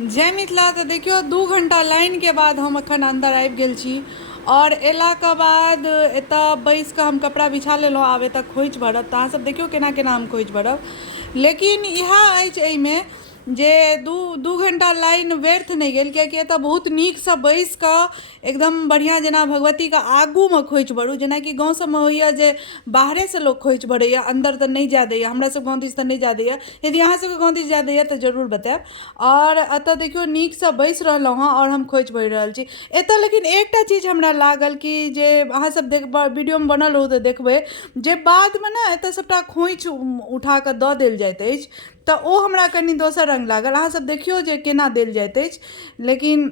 जय मिथिला। तो देखियो 2 घंटा लाइन के बाद हम अखन अंदर आबि गेल छी और एला के बाद एतऽ बैस कऽ हम कपड़ा बिछा लेलहुँ। आब एतऽ खोइच भरब तऽ अहाँ सब देखियो केना केना हम खोइच भरब। लेकिन इएह अछि एहिमे जे दू घंटा लाइन व्यर्थ नहि गेल, कियाकि एतऽ बहुत नीकसँ बैस कऽ एकदम बढ़िआँ जेना भगवतीके आगूमे खोइच भरू। जेनाकि गाँव सबमे होइए जे बाहरेसँ लोक खोइच भरैए, अन्दर तऽ नहि जाए दैए। हमरासभ गाँव दिस तऽ नहि जाए दैए। यदि अहाँसभके गाँव दिस जाए दैए तऽ जरूर बताएब। और एतऽ देखियो नीकसँ बैसि रहलहुँ हँ और हम खोइच भरि रहल छी एतऽ। लेकिन एकटा चीज हमरा लागल कि जे अहाँसभ वीडियोमे बनल रहू तऽ देखबै जे बादमे ने एतऽ सभटा खोइच उठा कऽ दऽ देल जाइत अछि, तऽ ओ हमरा कनि दोसर रङ्ग लागल। अहाँसभ देखियौ जे केना देल जाइत अछि, लेकिन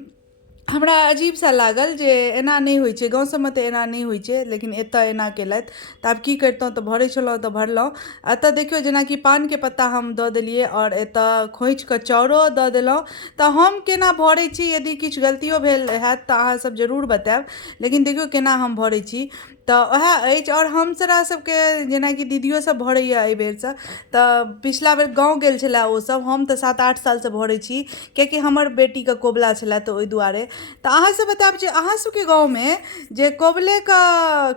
हमरा अजीब सा लागल जे एना नहि होइ छै। गाँव सबमे तऽ एना नहि होइ छै, लेकिन एतऽ एना केलथि। तऽ आब की करितहुँ, तऽ भरै छलहुँ तऽ भरलहुँ। एतऽ देखियौ जेनाकि पानके पत्ता हम दऽ देलिए और एतऽ खोइचके चाउरो दऽ देलहुँ। तऽ हम केना भरै छी, यदि किछु गलतियो भेल हैत तऽ अहाँसभ जरूर बताएब। लेकिन देखियौ केना हम भरै छी, तऽ वएह अछि। और हमसरा सबके जेनाकि दीदियोसभ भरैए एहि बेरसँ। तऽ पिछला बेर गाँव गेल छलै ओसभ, हम तऽ 7-8 सालसँ भरै छी, कियाकि हमर बेटीके कोबला छलै तऽ ओहि दुआरे। तऽ अहाँसँ बतायब जे अहाँसभके गाँवमे जे कोबलेके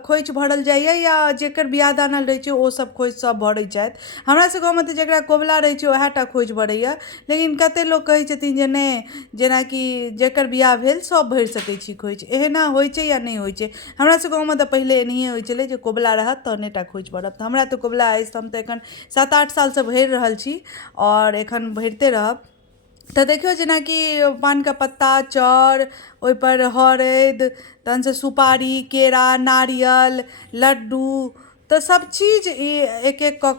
खोइच भरल जाइए या जेकर बियाह दानल रहै छै ओसभ खोइच सब भरै छथि। हमरासभके गाँवमे तऽ जकरा कोबला रहै छै वएह टा खोइच भरैए। लेकिन कतेक लोक कहै छथिन जे नहि, जेनाकि जकर बियाह भेल सब भरि सकै छी खोइच। एना होइ छै या नहि होइ छै? हमरासभके गाँवमे तऽ पहिले एनाहिए होइ छलै जे कोबला रहत तहने टा खोइच भरब। तऽ हमरा तऽ कोबला अछि, तऽ हम तऽ एखन 7-8 सालसँ भरि रहल छी और एखन भरिते रहब। तऽ देखियौ जेनाकि पानके पत्ता, चाउर, ओहिपर हरदि, तहनसँ सुपारी, केरा, नारियल, लड्डू, तऽ सभचीज एक एक कऽ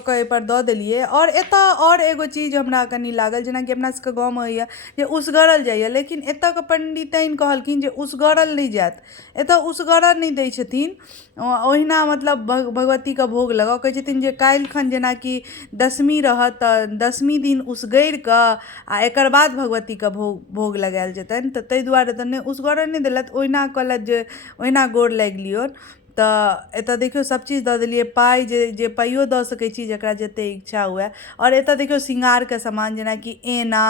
कऽ एहिपर दऽ देलिए। और एतऽ और एगो चीज हमरा कनि लागल, जेनाकि अपना सबके गाँवमे होइए जे उसगरल जाइए, लेकिन एतऽके पण्डितनि कहलखिन जे उसगरल नहि जाएत। एतऽ उसगरऽ नहि दै छथिन। ओहिना मतलब भगवतीके भोग लगाउ। कहै छथिन जे काल्हिखन जेनाकि दशमी रहत तऽ दशमी दिन उसगरि कऽ आ एकर बाद भगवतीके भोग लगाएल जेतनि। तऽ ताहि दुआरे तऽ नहि उसगरऽ नहि देलथि, ओहिना कहलथि जे ओहिना गोर लागि लियौन। तऽ एतऽ देखियौ सभचीज दऽ देलिए। पाइ जे पाइयो दऽ सकै छी जकरा जतेक इच्छा हुए। और एतऽ देखियौ श्रृंगारके सामान जेनाकि एना,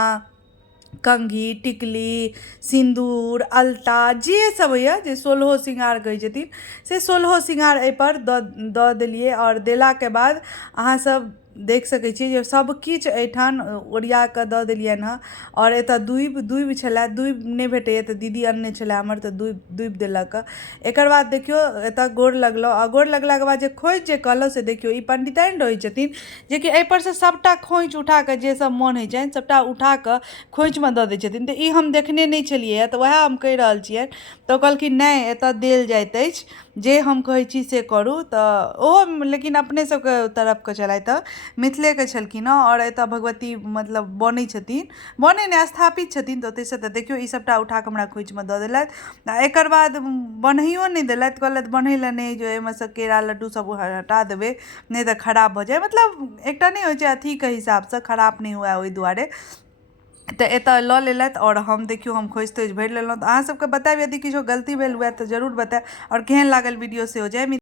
कंघी, टिकली, सिन्दूर, अलता, जे सब होइए, जे 16 श्रृंगार कहै छथिन, से 16 श्रृंगार एहिपर दऽ देलिए। और देलाके बाद अहाँसभ देख सकै छियै जे सभकिछु एहिठाम ओरिया कऽ दऽ देलियनि हँ। और एतऽ दूबि छलए, दूबि नहि भेटैए तऽ दीदी अनने छलए हमर, तऽ दूबि देलक। एकर बाद देखियौ एतऽ गोर लगलहुँ। आ गोर लगलाके बाद जे खोइच जे कहलहुँ से देखियौ ई पण्डिताइन रहै छथिन, जेकि एहिपरसँ सभटा खोइच उठा कऽ जे सब मोन होइ छनि सभटा उठा कऽ खोइचमे दऽ दै छथिन। तऽ ई हम देखने नहि छलियै, तऽ वएह हम कहि रहल छियै। तऽ कहलखिन नहि, एतऽ देल जाइत अछि, जे हम कहै छी से करू। तऽ ओहो लेकिन अपने सबके तरफके छलथि हँ, मिथिलेके छलखिन हँ। और एतऽ भगवती मतलब बनै छथिन, बनै नहि स्थापित छथिन। तऽ ओतहिसँ तऽ देखियौ ई सभटा उठा कऽ हमरा खोइचमे दऽ देलथि। आ एकर बाद बन्हैयो नहि देलथि, कहलथि बन्है लए नहि, जे एहिमेसँ केरा लड्डू सब हटा देबै नहि तऽ खराब भऽ जाय। मतलब एकटा नहि होइ छै अथीके हिसाबसँ, खराब नहि हुए ओहि दुआरे। तऽ एतऽ लऽ लेलथि और हम देखियौ हम खोइच तोइच भरि लेलहुँ। तऽ अहाँसभके बतायब यदि किछो गलती भेल हुए तऽ जरूर बतायब। और केहन लागल वीडियो सेहो। जय मिथिला।